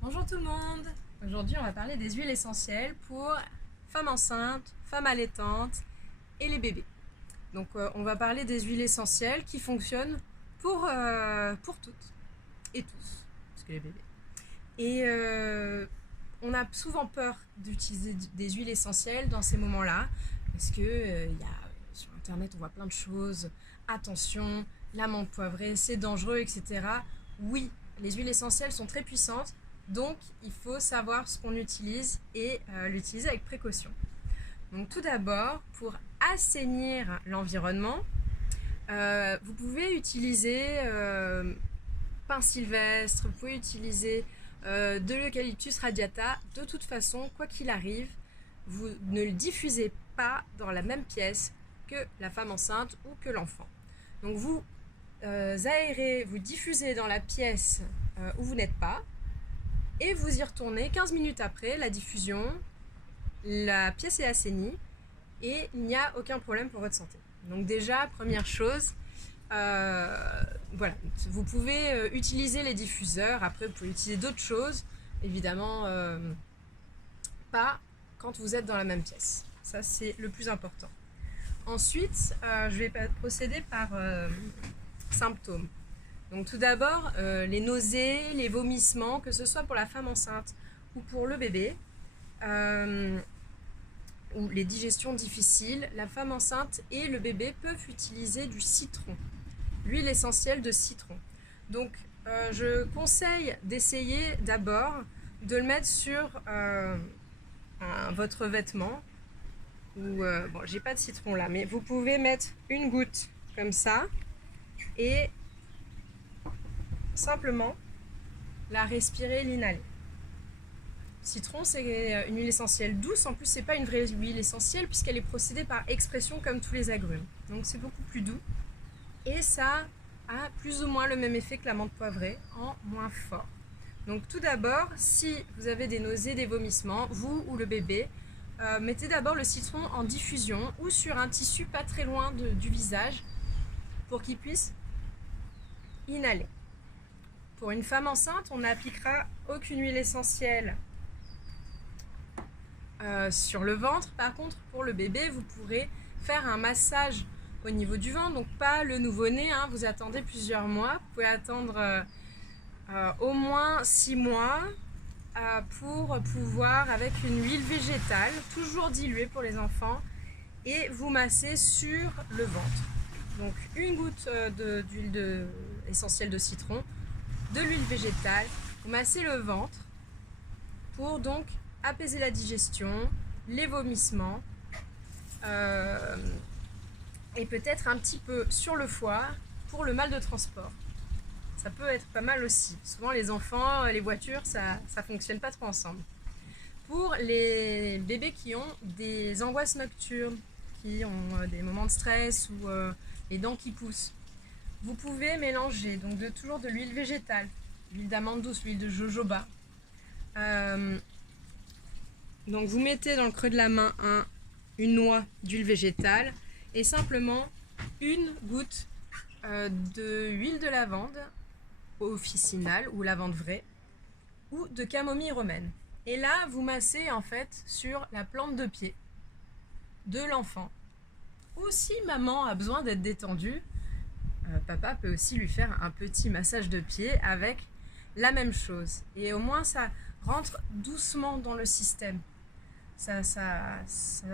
Bonjour tout le monde. Aujourd'hui on va parler des huiles essentielles pour femmes enceintes, femmes allaitantes et les bébés. Donc on va parler des huiles essentielles qui fonctionnent pour toutes et tous, parce que les bébés. Et on a souvent peur d'utiliser des huiles essentielles dans ces moments-là, parce que sur internet on voit plein de choses. Attention, l'amande poivrée, c'est dangereux, etc. Oui, les huiles essentielles sont très puissantes, donc il faut savoir ce qu'on utilise et l'utiliser avec précaution. Donc tout d'abord, pour assainir l'environnement, vous pouvez utiliser pin sylvestre, vous pouvez utiliser de l'eucalyptus radiata. De toute façon, quoi qu'il arrive, vous ne le diffusez pas dans la même pièce que la femme enceinte ou que l'enfant. Donc vous aérez, vous diffusez dans la pièce où vous n'êtes pas et vous y retournez 15 minutes après la diffusion. La pièce est assainie et il n'y a aucun problème pour votre santé. Donc déjà, première chose, voilà, vous pouvez utiliser les diffuseurs. Après, vous pouvez utiliser d'autres choses, évidemment pas quand vous êtes dans la même pièce. Ça, c'est le plus important. Ensuite, je vais procéder par symptômes. Donc tout d'abord, les nausées, les vomissements, que ce soit pour la femme enceinte ou pour le bébé, ou les digestions difficiles, la femme enceinte et le bébé peuvent utiliser du citron, l'huile essentielle de citron. Donc je conseille d'essayer d'abord de le mettre sur votre vêtement. Bon, j'ai pas de citron là, mais vous pouvez mettre une goutte comme ça et simplement la respirer, l'inhaler. Citron, c'est une huile essentielle douce. En plus, c'est pas une vraie huile essentielle puisqu'elle est procédée par expression comme tous les agrumes. Donc c'est beaucoup plus doux. Et ça a plus ou moins le même effet que l'amande poivrée, en moins fort. Donc tout d'abord, si vous avez des nausées, des vomissements, vous ou le bébé, mettez d'abord le citron en diffusion ou sur un tissu pas très loin du visage pour qu'il puisse inhaler. Pour une femme enceinte, on n'appliquera aucune huile essentielle sur le ventre. Par contre, pour le bébé, vous pourrez faire un massage au niveau du ventre, donc pas le nouveau-né, hein, vous attendez plusieurs mois, vous pouvez attendre au moins 6 mois pour pouvoir, avec une huile végétale, toujours diluée pour les enfants, et vous masser sur le ventre. Donc une goutte d'huile essentielle de citron, de l'huile végétale, vous massez le ventre pour donc apaiser la digestion, les vomissements, et peut-être un petit peu sur le foie pour le mal de transport. Ça peut être pas mal aussi. Souvent les enfants, les voitures, ça fonctionne pas trop ensemble. Pour les bébés qui ont des angoisses nocturnes, qui ont des moments de stress ou les dents qui poussent, vous pouvez mélanger donc toujours de l'huile végétale, l'huile d'amande douce, l'huile de jojoba. Donc vous mettez dans le creux de la main une noix d'huile végétale et simplement une goutte d'huile de lavande officinale ou lavande vraie ou de camomille romaine. Et là, vous massez en fait sur la plante de pied de l'enfant. Ou si maman a besoin d'être détendue, papa peut aussi lui faire un petit massage de pied avec la même chose. Et au moins, ça rentre doucement dans le système. Ça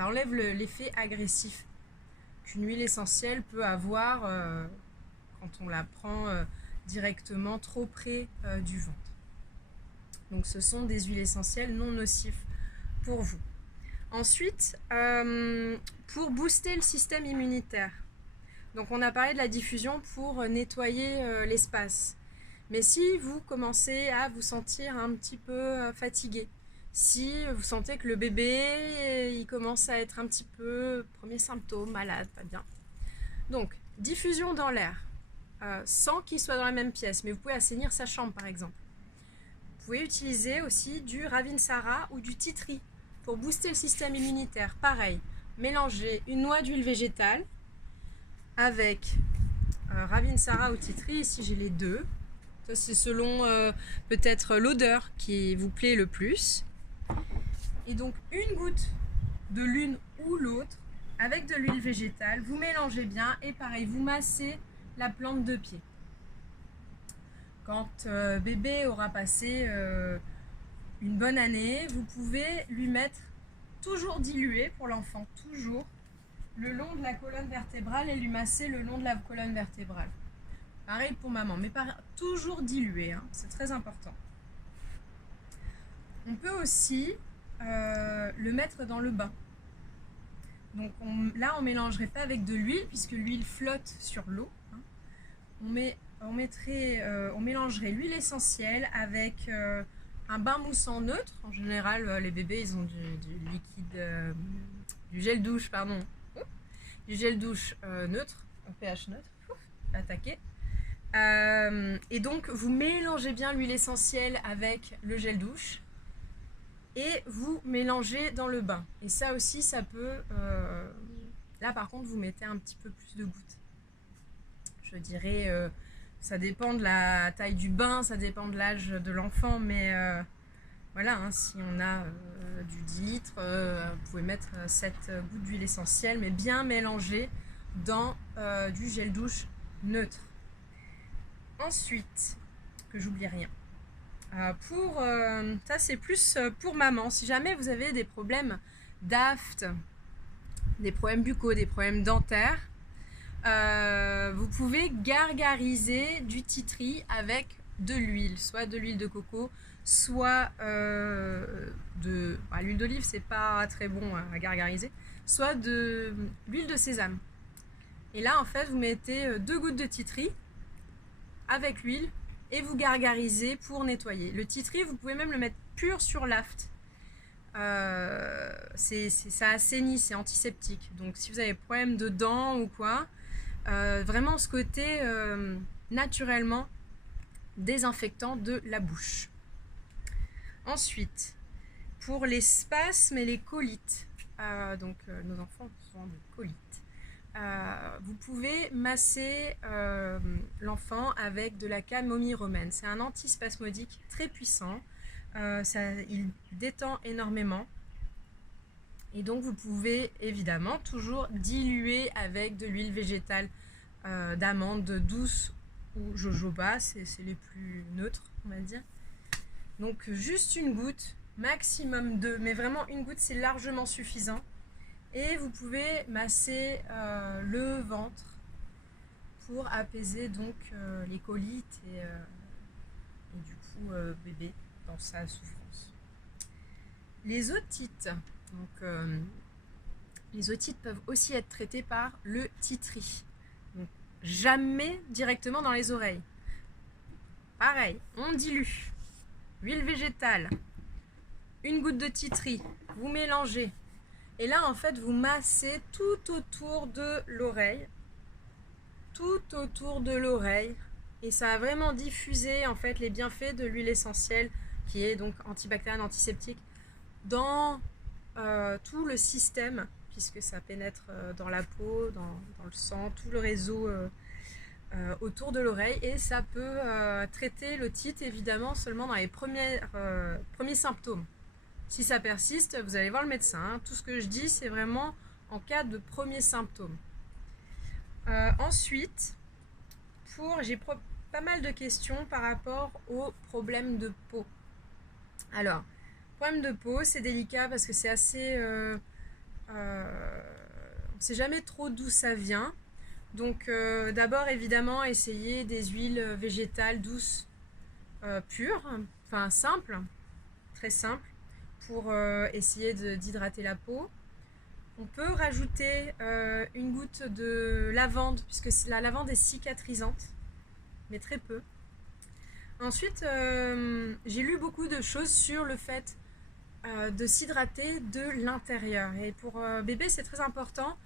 enlève l'effet agressif qu'une huile essentielle peut avoir quand on la prend directement trop près du ventre. Donc ce sont des huiles essentielles non nocives pour vous. Ensuite, pour booster le système immunitaire. Donc on a parlé de la diffusion pour nettoyer l'espace. Mais si vous commencez à vous sentir un petit peu fatigué, si vous sentez que le bébé il commence à être un petit peu, premier symptôme, malade, pas bien. Donc, diffusion dans l'air, sans qu'il soit dans la même pièce, mais vous pouvez assainir sa chambre par exemple. Vous pouvez utiliser aussi du Ravinsara ou du tea tree pour booster le système immunitaire. Pareil, mélangez une noix d'huile végétale avec Ravinsara ou tea tree, ici j'ai les deux, Ça, c'est selon peut-être l'odeur qui vous plaît le plus. Et donc, une goutte de l'une ou l'autre avec de l'huile végétale. Vous mélangez bien et pareil, vous massez la plante de pied. Quand bébé aura passé une bonne année, vous pouvez lui mettre toujours dilué pour l'enfant, toujours le long de la colonne vertébrale et lui masser le long de la colonne vertébrale. Pareil pour maman, mais toujours dilué, hein, c'est très important. On peut aussi le mettre dans le bain. Donc là, on mélangerait pas avec de l'huile puisque l'huile flotte sur l'eau. Hein. On mélangerait l'huile essentielle avec un bain moussant neutre. En général, les bébés, ils ont du liquide, du gel douche, pardon. Du gel douche neutre, un pH neutre, attaqué. Et donc, vous mélangez bien l'huile essentielle avec le gel douche et vous mélangez dans le bain. Et ça aussi, ça peut... là, par contre, vous mettez un petit peu plus de gouttes. Je dirais... ça dépend de la taille du bain, ça dépend de l'âge de l'enfant, mais voilà, hein, si on a du 10 litres, vous pouvez mettre 7 gouttes d'huile essentielle, mais bien mélangée dans du gel douche neutre. Ensuite, que j'oublie rien, ça c'est plus pour maman, si jamais vous avez des problèmes d'aphte, des problèmes buccaux, des problèmes dentaires, vous pouvez gargariser du titri avec de l'huile, soit de l'huile de coco, soit l'huile d'olive, c'est pas très bon à gargariser, soit de l'huile de sésame. Et là, en fait, vous mettez 2 gouttes de titri avec l'huile et vous gargarisez pour nettoyer. Le titri, vous pouvez même le mettre pur sur l'aphte. Ça assainit, c'est antiseptique. Donc, si vous avez problème de dents ou quoi, vraiment ce côté naturellement désinfectant de la bouche. Ensuite, pour les spasmes et les colites, nos enfants ont souvent des colites, vous pouvez masser l'enfant avec de la camomille romaine. C'est un antispasmodique très puissant, il détend énormément. Et donc vous pouvez évidemment toujours diluer avec de l'huile végétale d'amande douce ou jojoba, c'est les plus neutres on va dire. Donc juste une goutte, maximum 2, mais vraiment une goutte c'est largement suffisant. Et vous pouvez masser le ventre pour apaiser donc les colites et du coup bébé dans sa souffrance. Les otites. Donc, les otites peuvent aussi être traitées par le titri. Donc, jamais directement dans les oreilles. Pareil, on dilue. Huile végétale, une goutte de titri, vous mélangez. Et là, en fait, vous massez tout autour de l'oreille. Tout autour de l'oreille. Et ça va vraiment diffuser en fait les bienfaits de l'huile essentielle qui est donc antibactérienne, antiseptique dans tout le système, puisque ça pénètre dans la peau, dans le sang, tout le réseau autour de l'oreille, et ça peut traiter l'otite évidemment seulement dans les premiers symptômes. Si ça persiste, vous allez voir le médecin, hein. Tout ce que je dis, c'est vraiment en cas de premiers symptômes. Ensuite, j'ai pas mal de questions par rapport aux problèmes de peau. Alors, problème de peau, c'est délicat parce que c'est assez... on ne sait jamais trop d'où ça vient. Donc d'abord, évidemment, essayez des huiles végétales douces, pures, enfin simples, très simples, pour essayer d'hydrater la peau. On peut rajouter une goutte de lavande, puisque la lavande est cicatrisante, mais très peu. Ensuite, j'ai lu beaucoup de choses sur le fait de s'hydrater de l'intérieur. Et pour bébé, c'est très important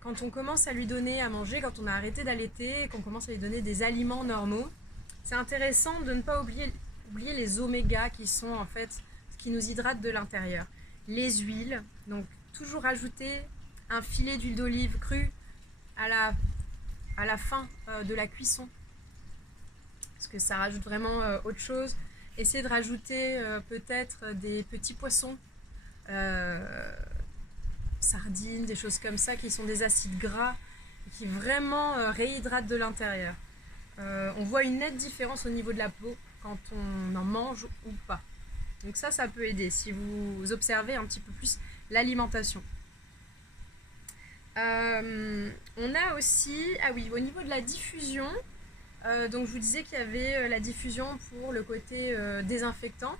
quand on commence à lui donner à manger, quand on a arrêté d'allaiter, qu'on commence à lui donner des aliments normaux. C'est intéressant de ne pas oublier les omégas qui sont en fait ce qui nous hydrate de l'intérieur. Les huiles, donc toujours ajouter un filet d'huile d'olive crue à la fin de la cuisson. parce que ça rajoute vraiment autre chose. Essayez de rajouter peut-être des petits poissons, sardines, des choses comme ça qui sont des acides gras et qui vraiment réhydratent de l'intérieur. On voit une nette différence au niveau de la peau quand on en mange ou pas. Donc ça peut aider si vous observez un petit peu plus l'alimentation. On a aussi, ah oui, au niveau de la diffusion, donc je vous disais qu'il y avait la diffusion pour le côté désinfectant,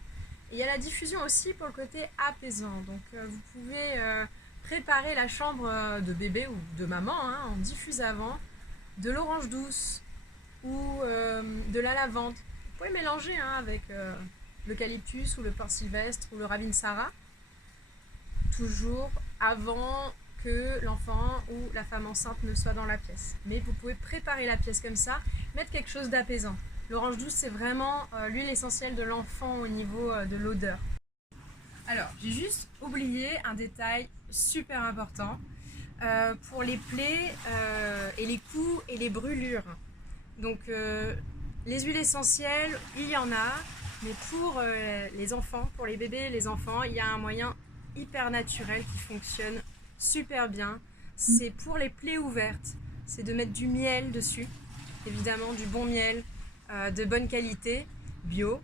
et il y a la diffusion aussi pour le côté apaisant. Donc vous pouvez préparer la chambre de bébé ou de maman en diffusant de l'orange douce ou de la lavande. Vous pouvez mélanger avec l'eucalyptus ou le porc sylvestre ou le ravinsara, toujours avant que l'enfant ou la femme enceinte ne soit dans la pièce. Mais vous pouvez préparer la pièce comme ça, mettre quelque chose d'apaisant. L'orange douce, c'est vraiment l'huile essentielle de l'enfant au niveau de l'odeur. Alors, j'ai juste oublié un détail super important pour les plaies et les coups et les brûlures. Donc, les huiles essentielles, il y en a, mais pour les enfants, pour les bébés et les enfants, il y a un moyen hyper naturel qui fonctionne super bien. C'est pour les plaies ouvertes, c'est de mettre du miel dessus, évidemment du bon miel de bonne qualité, bio.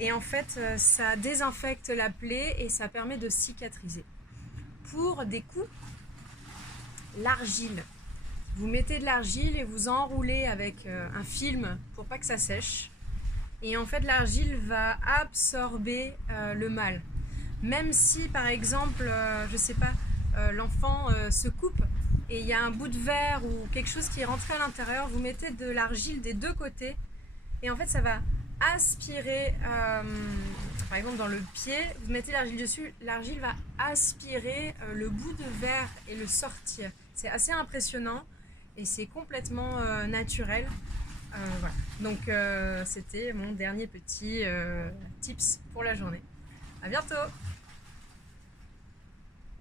Et en fait, ça désinfecte la plaie et ça permet de cicatriser. Pour des coups, l'argile. Vous mettez de l'argile et vous enroulez avec un film pour pas que ça sèche. Et en fait, l'argile va absorber le mal. Même si, par exemple, je sais pas, l'enfant se coupe et il y a un bout de verre ou quelque chose qui est rentré à l'intérieur, vous mettez de l'argile des deux côtés et en fait, ça va aspirer, par exemple dans le pied, vous mettez l'argile dessus, l'argile va aspirer le bout de verre et le sortir. C'est assez impressionnant et c'est complètement naturel. Voilà. Donc c'était mon dernier petit tips pour la journée. À bientôt!